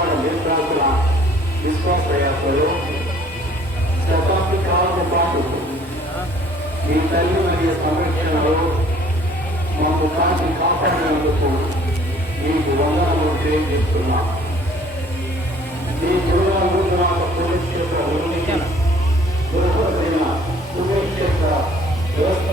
విజయవాడ విద్యార్థుల విశ్వాస యాత్రలో శతాబ్ది కాలం పాటు మీ తల్లి మరియు సంరక్షణలో మా ముఖాన్ని కాపాడినందుకు మీకు వందలు తెలియజేస్తున్నా. మీ జీవనంలో కురుక్షేత్ర ఉనికి గృహ కురుక్షేత్ర వ్యవస్థ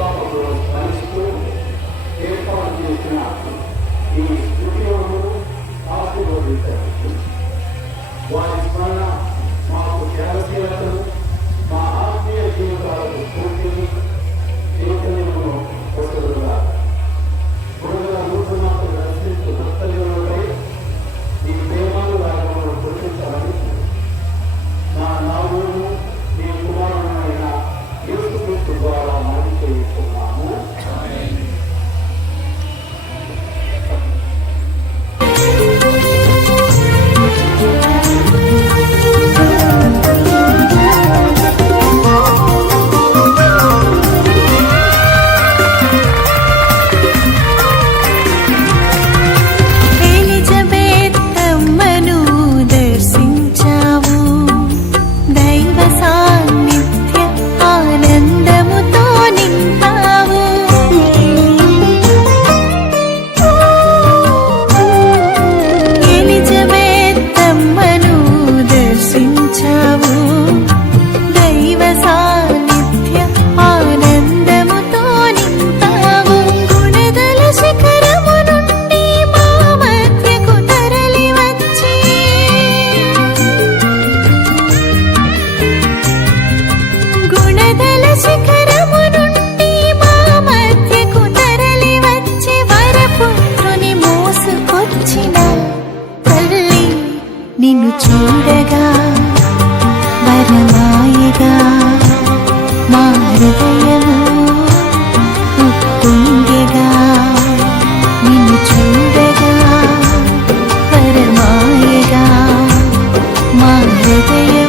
望月的眼